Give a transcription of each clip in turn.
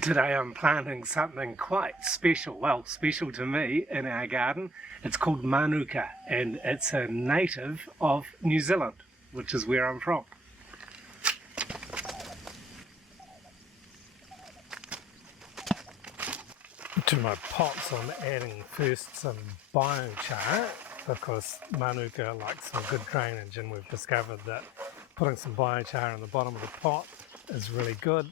Today I'm planting something quite special, well, special to me in our garden. It's called Manuka, and it's a native of New Zealand, which is where I'm from. To my pots I'm adding first some biochar because Manuka likes some good drainage, and we've discovered that putting some biochar in the bottom of the pot is really good.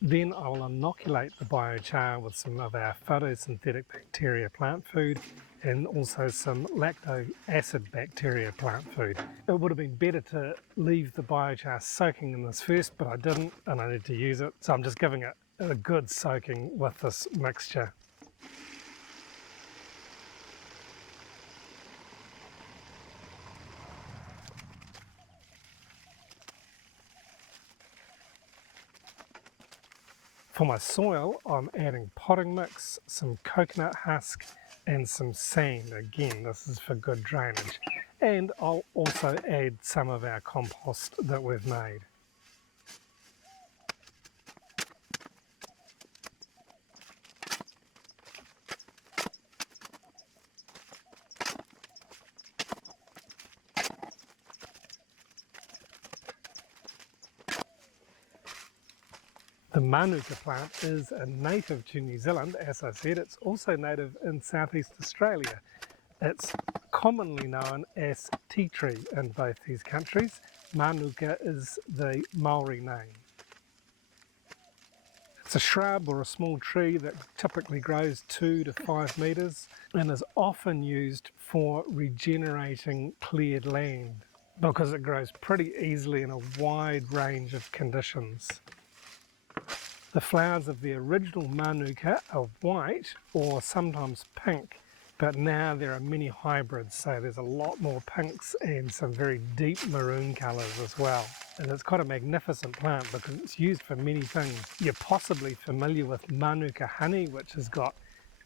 Then I will inoculate the biochar with some of our photosynthetic bacteria plant food and also some lactic acid bacteria plant food. It would have been better to leave the biochar soaking in this first, but I didn't and I need to use it. So I'm just giving it a good soaking with this mixture. For my soil, I'm adding potting mix, some coconut husk and some sand. Again, this is for good drainage. And I'll also add some of our compost that we've made. The Manuka plant is a native to New Zealand. As I said, it's also native in Southeast Australia. It's commonly known as tea tree in both these countries. Manuka is the Maori name. It's a shrub or a small tree that typically grows 2 to 5 metres and is often used for regenerating cleared land because it grows pretty easily in a wide range of conditions. The flowers of the original Manuka are white or sometimes pink, but now there are many hybrids, so there's a lot more pinks and some very deep maroon colours as well. And it's quite a magnificent plant because it's used for many things. You're possibly familiar with Manuka honey, which has got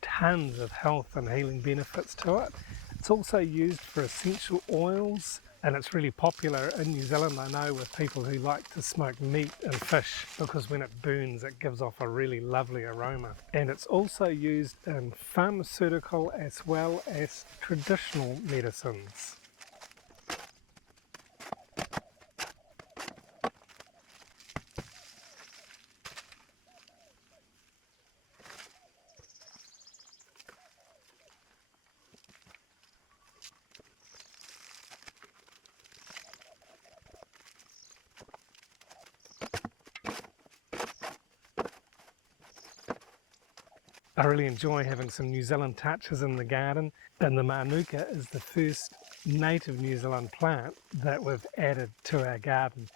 tons of health and healing benefits to it. It's also used for essential oils, and it's really popular in New Zealand, I know, with people who like to smoke meat and fish because when it burns it gives off a really lovely aroma. And it's also used in pharmaceutical as well as traditional medicines. I really enjoy having some New Zealand touches in the garden, and the Manuka is the first native New Zealand plant that we've added to our garden.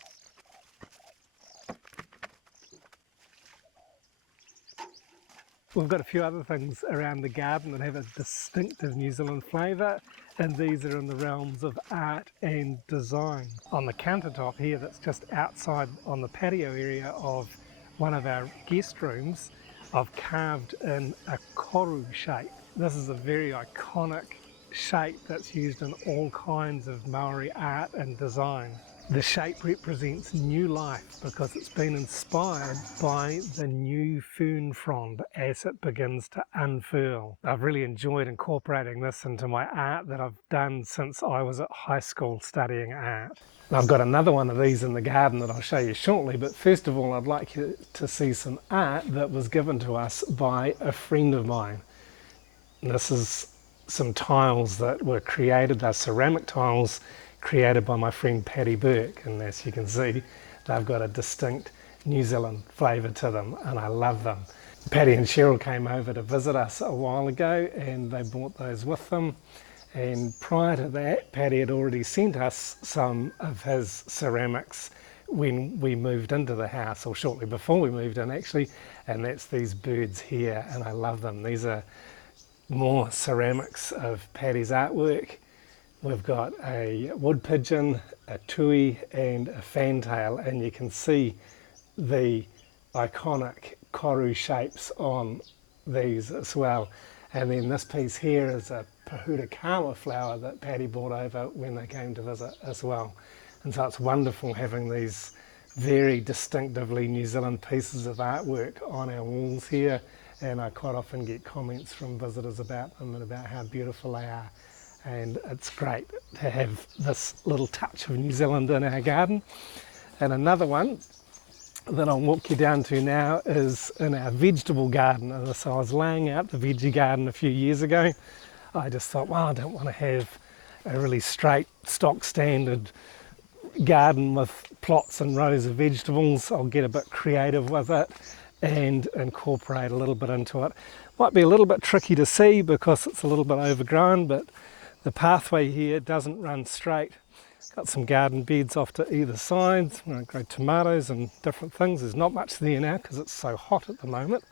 We've got a few other things around the garden that have a distinctive New Zealand flavour, and these are in the realms of art and design. On the countertop here that's just outside on the patio area of one of our guest rooms, I've carved in a koru shape. This is a very iconic shape that's used in all kinds of Maori art and design. The shape represents new life because it's been inspired by the new fern frond as it begins to unfurl. I've really enjoyed incorporating this into my art that I've done since I was at high school studying art. I've got another one of these in the garden that I'll show you shortly, but first of all I'd like you to see some art that was given to us by a friend of mine. This is some tiles that were created, they're ceramic tiles created by my friend Paddy Burke, and as you can see they've got a distinct New Zealand flavour to them and I love them. Paddy and Cheryl came over to visit us a while ago and they brought those with them, and prior to that Paddy had already sent us some of his ceramics when we moved into the house, or shortly before we moved in actually, and that's these birds here, and I love them. These are more ceramics of Paddy's artwork. We've got a wood pigeon, a tui and a fantail, and you can see the iconic koru shapes on these as well. And then this piece here is a pahurakawa flower that Paddy brought over when they came to visit as well. And so it's wonderful having these very distinctively New Zealand pieces of artwork on our walls here, and I quite often get comments from visitors about them and about how beautiful they are, and it's great to have this little touch of New Zealand in our garden. And another one that I'll walk you down to now is in our vegetable garden. And so I was laying out the veggie garden a few years ago. I just thought, well, I don't want to have a really straight stock standard garden with plots and rows of vegetables. I'll get a bit creative with it and incorporate a little bit into it. Might be a little bit tricky to see because it's a little bit overgrown, but the pathway here doesn't run straight. Got some garden beds off to either side. I grow tomatoes and different things. There's not much there now because it's so hot at the moment,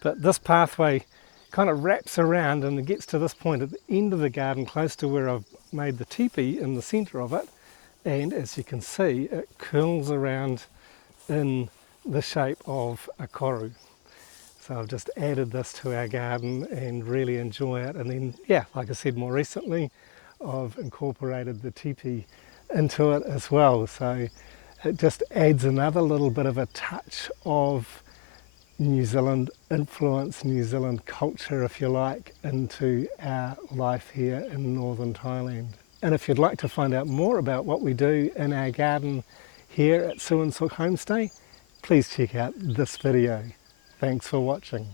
but this pathway kind of wraps around and it gets to this point at the end of the garden, close to where I've made the teepee in the centre of it. And as you can see, it curls around in the shape of a koru. So I've just added this to our garden and really enjoy it. And then, yeah, like I said, more recently, I've incorporated the teepee into it as well. So it just adds another little bit of a touch of New Zealand influence, New Zealand culture, if you like, into our life here in northern Thailand. And if you'd like to find out more about what we do in our garden here at Suan Suk Homestay, please check out this video. Thanks for watching.